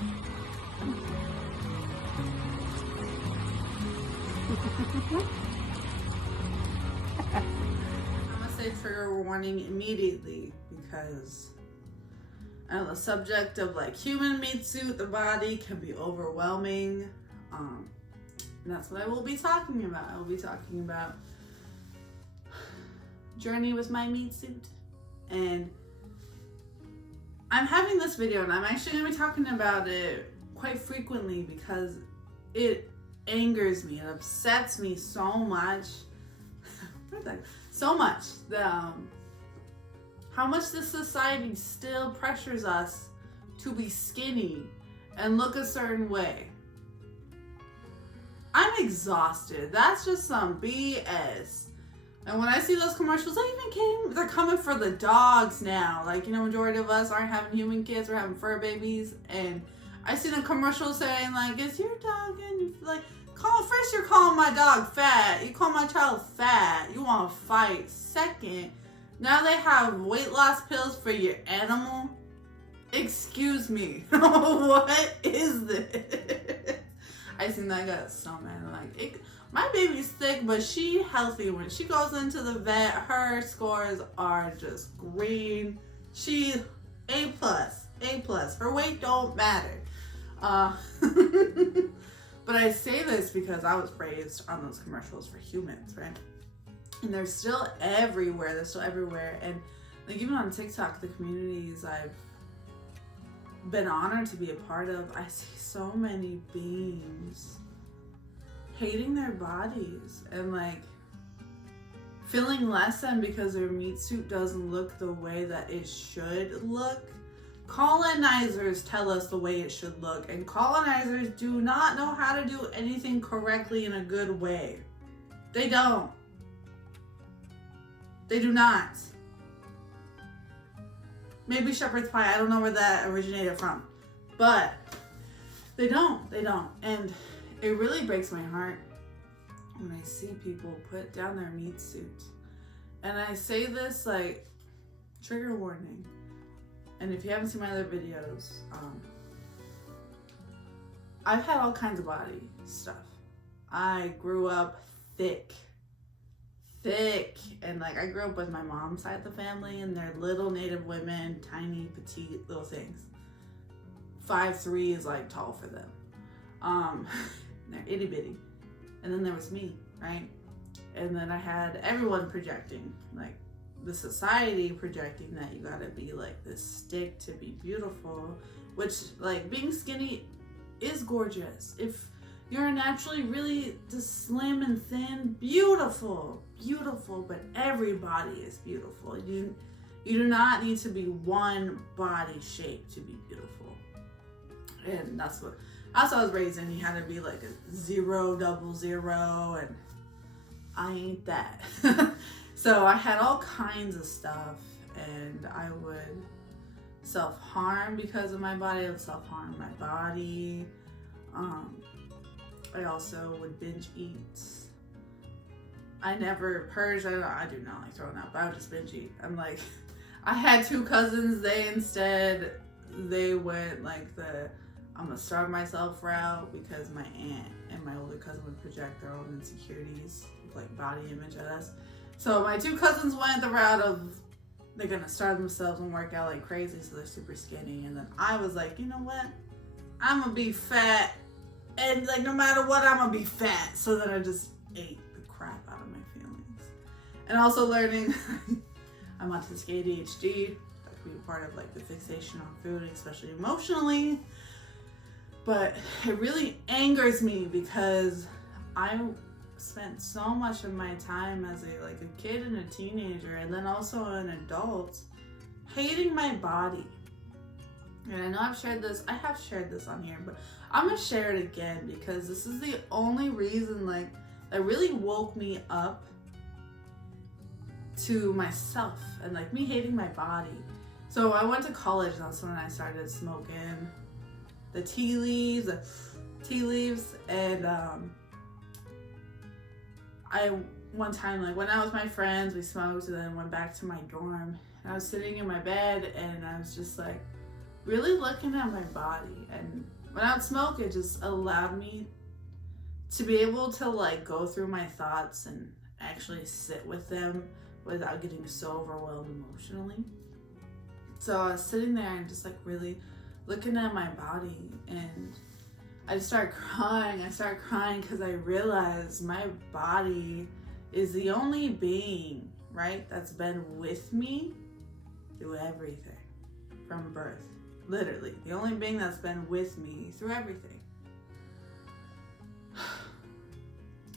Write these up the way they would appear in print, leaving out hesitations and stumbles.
I'm gonna say trigger warning immediately because the subject of like human meat suit, the body can be overwhelming. And that's what I will be talking about. I will be talking about journey with my meat suit. And I'm having this video and I'm actually gonna be talking about it quite frequently because it angers me, it upsets me so much. So much that how much this society still pressures us to be skinny and look a certain way. I'm exhausted. That's just some BS. And when I see those commercials, they're coming for the dogs now. Like, you know, majority of us aren't having human kids, we're having fur babies. And I see the commercials saying like, is your dog in, like, first you're calling my dog fat. You call my child fat. You want to fight. Second, now they have weight loss pills for your animal. Excuse me. What is this? I seen that, I got so mad. Like, my baby's thick, but she healthy. When she goes into the vet, her scores are just green. She A+. Her weight don't matter. But I say this because I was raised on those commercials for humans, right? And they're still everywhere. And like even on TikTok, the communities I've been honored to be a part of, I see so many beings hating their bodies and like feeling less than because their meat suit doesn't look the way that it should look. Colonizers tell us the way it should look, and colonizers do not know how to do anything correctly in a good way. They don't. They do not. Maybe shepherd's pie, I don't know where that originated from, but they don't. And it really breaks my heart when I see people put down their meat suit. And I say this like, trigger warning. And if you haven't seen my other videos, I've had all kinds of body stuff. I grew up thick. And like I grew up with my mom's side of the family and they're little native women, tiny, petite little things. 5'3" is like tall for them. They're itty bitty. And then there was me, right? And then I had everyone projecting, like the society projecting that you gotta be like this stick to be beautiful, which like being skinny is gorgeous. If you're naturally really just slim and thin, beautiful, but everybody is beautiful. You do not need to be one body shape to be beautiful. And that's what I was raised in. You had to be like a 0, 00, and I ain't that. So I had all kinds of stuff, and I would self-harm because of my body. I would self-harm my body. I also would binge eat. I never purged. I do not like throwing up, but I would just binge eat. I'm like, I had 2 cousins. They went like the I'm gonna starve myself route because my aunt and my older cousin would project their own insecurities, like body image at us. So my 2 cousins went the route of they're gonna starve themselves and work out like crazy, so they're super skinny. And then I was like, you know what? I'm gonna be fat, and like no matter what, I'm gonna be fat. So then I just ate the crap out of my feelings. And also learning I'm autistic ADHD. That could be part of like the fixation on food, especially emotionally. But it really angers me because I spent so much of my time as a kid and a teenager, and then also an adult, hating my body. And I know I have shared this on here, but I'm gonna share it again because this is the only reason like that really woke me up to myself and like me hating my body. So I went to college, and that's when I started smoking the tea leaves, and I one time, like when I was with my friends, we smoked and then went back to my dorm. And I was sitting in my bed and I was just like really looking at my body, and When I would smoke, it just allowed me to be able to like go through my thoughts and actually sit with them without getting so overwhelmed emotionally. So I was sitting there and just like really looking at my body, and I just started crying. I started crying because I realized my body is the only being, right, that's been with me through everything from birth. Literally, the only being that's been with me through everything.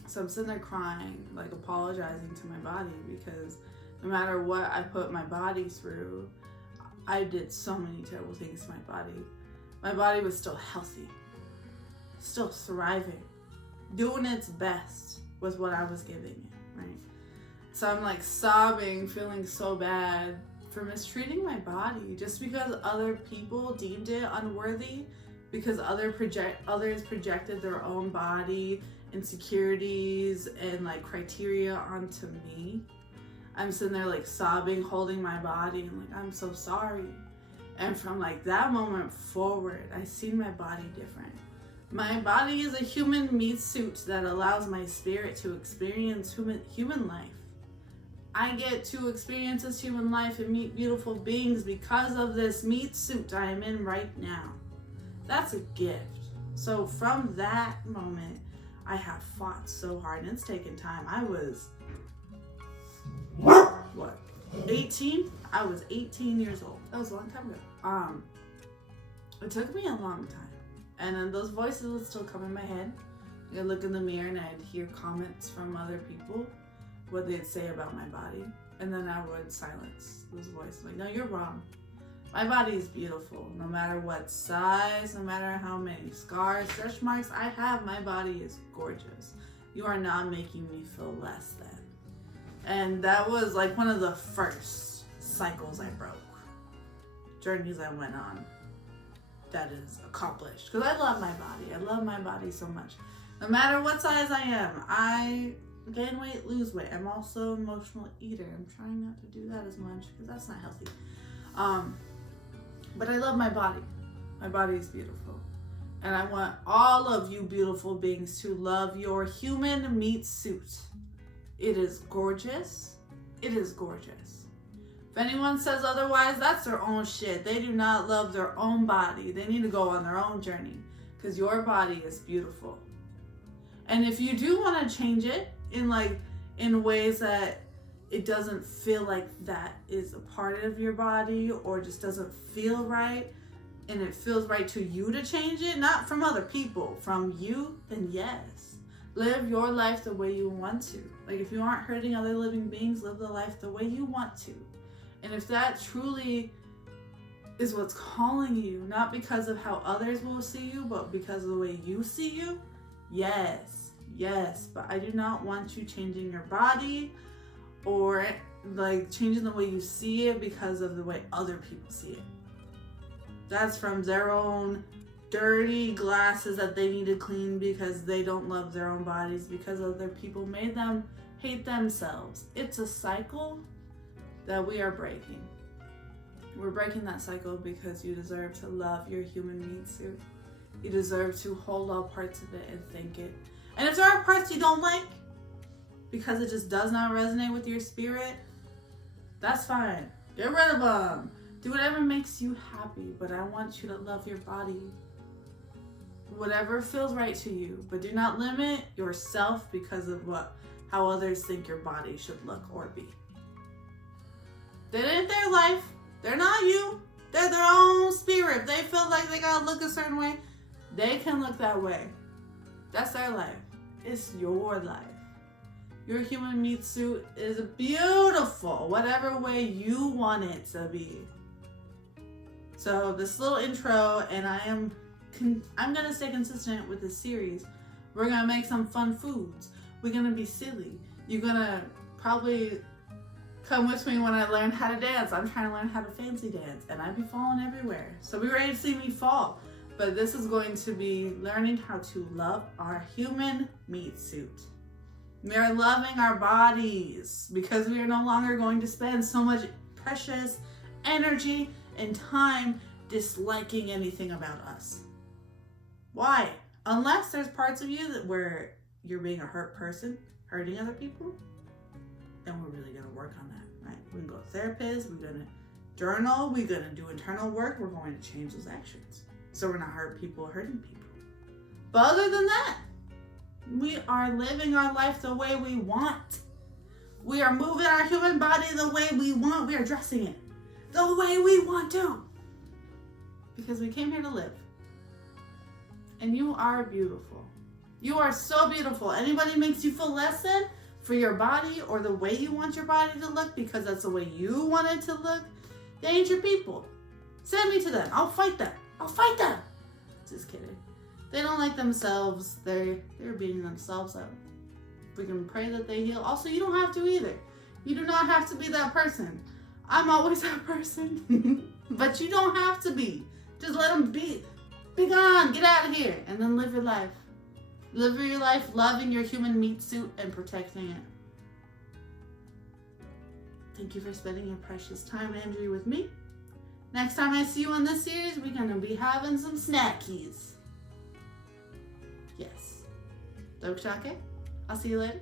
So I'm sitting there crying, like apologizing to my body, because no matter what I put my body through, I did so many terrible things to my body. My body was still healthy, still thriving, doing its best with what I was giving it, right? So I'm like sobbing, feeling so bad for mistreating my body just because other people deemed it unworthy, because others projected their own body insecurities and like criteria onto me. I'm sitting there like sobbing, holding my body, and like, I'm so sorry. And from like that moment forward, I seen my body different. My body is a human meat suit that allows my spirit to experience human life. I get to experience this human life and meet beautiful beings because of this meat suit I am in right now. That's a gift. So from that moment, I have fought so hard, and it's taken time. I was, 18? I was 18 years old. That was a long time ago. It took me a long time. And then those voices would still come in my head. I'd look in the mirror and I'd hear comments from other people, what they'd say about my body. And then I would silence those voices. Like, no, you're wrong. My body is beautiful. No matter what size, no matter how many scars, stretch marks I have, my body is gorgeous. You are not making me feel less than. And that was like one of the first cycles I broke. Journeys I went on. That is accomplished. Because I love my body. I love my body so much. No matter what size I am, I gain weight, lose weight. I'm also an emotional eater. I'm trying not to do that as much because that's not healthy. But I love my body. My body is beautiful. And I want all of you beautiful beings to love your human meat suit. It is gorgeous. It is gorgeous. If anyone says otherwise, that's their own shit. They do not love their own body. They need to go on their own journey, because your body is beautiful. And if you do want to change it in ways that it doesn't feel like that is a part of your body, or just doesn't feel right, and it feels right to you to change it, not from other people, from you, then yes. Live your life the way you want to. Like, if you aren't hurting other living beings, live the life the way you want to. And if that truly is what's calling you, not because of how others will see you, but because of the way you see you, yes. But I do not want you changing your body or like changing the way you see it because of the way other people see it. That's from their own dirty glasses that they need to clean because they don't love their own bodies, because other people made them hate themselves. It's a cycle that we are breaking. We're breaking that cycle because you deserve to love your human meat suit. You deserve to hold all parts of it and think it. And if there are parts you don't like because it just does not resonate with your spirit, that's fine. Get rid of them. Do whatever makes you happy, but I want you to love your body. Whatever feels right to you, but do not limit yourself because of how others think your body should look or be. That ain't their life. They're not you. They're their own spirit. If they feel like they gotta look a certain way, they can look that way. That's their life. It's your life. Your human meat suit is beautiful, whatever way you want it to be. So this little intro, and I'm gonna stay consistent with this series. We're gonna make some fun foods. We're gonna be silly. You're gonna probably come with me when I learn how to dance. I'm trying to learn how to fancy dance, and I be falling everywhere. So be ready to see me fall. But this is going to be learning how to love our human meat suit. We are loving our bodies because we are no longer going to spend so much precious energy and time disliking anything about us. Why? Unless there's parts of you that where you're being a hurt person, hurting other people, then we're really going to work on that, right? We're going to go to therapists, we're going to journal, we're going to do internal work, we're going to change those actions. So we're not hurting people. But other than that, we are living our life the way we want. We are moving our human body the way we want. We are dressing it the way we want to. Because we came here to live. And you are beautiful. You are so beautiful. Anybody makes you feel less than for your body or the way you want your body to look because that's the way you want it to look, they ain't your people. Send me to them. I'll fight them. Just kidding. They don't like themselves. They're beating themselves up. We can pray that they heal. Also, you don't have to either. You do not have to be that person. I'm always that person. But you don't have to be. Just let them be. Be gone. Get out of here. And then live your life. Live your life loving your human meat suit and protecting it. Thank you for spending your precious time, Andrew, with me. Next time I see you in this series, we're going to be having some snackies. Yes. Dokshake. I'll see you later.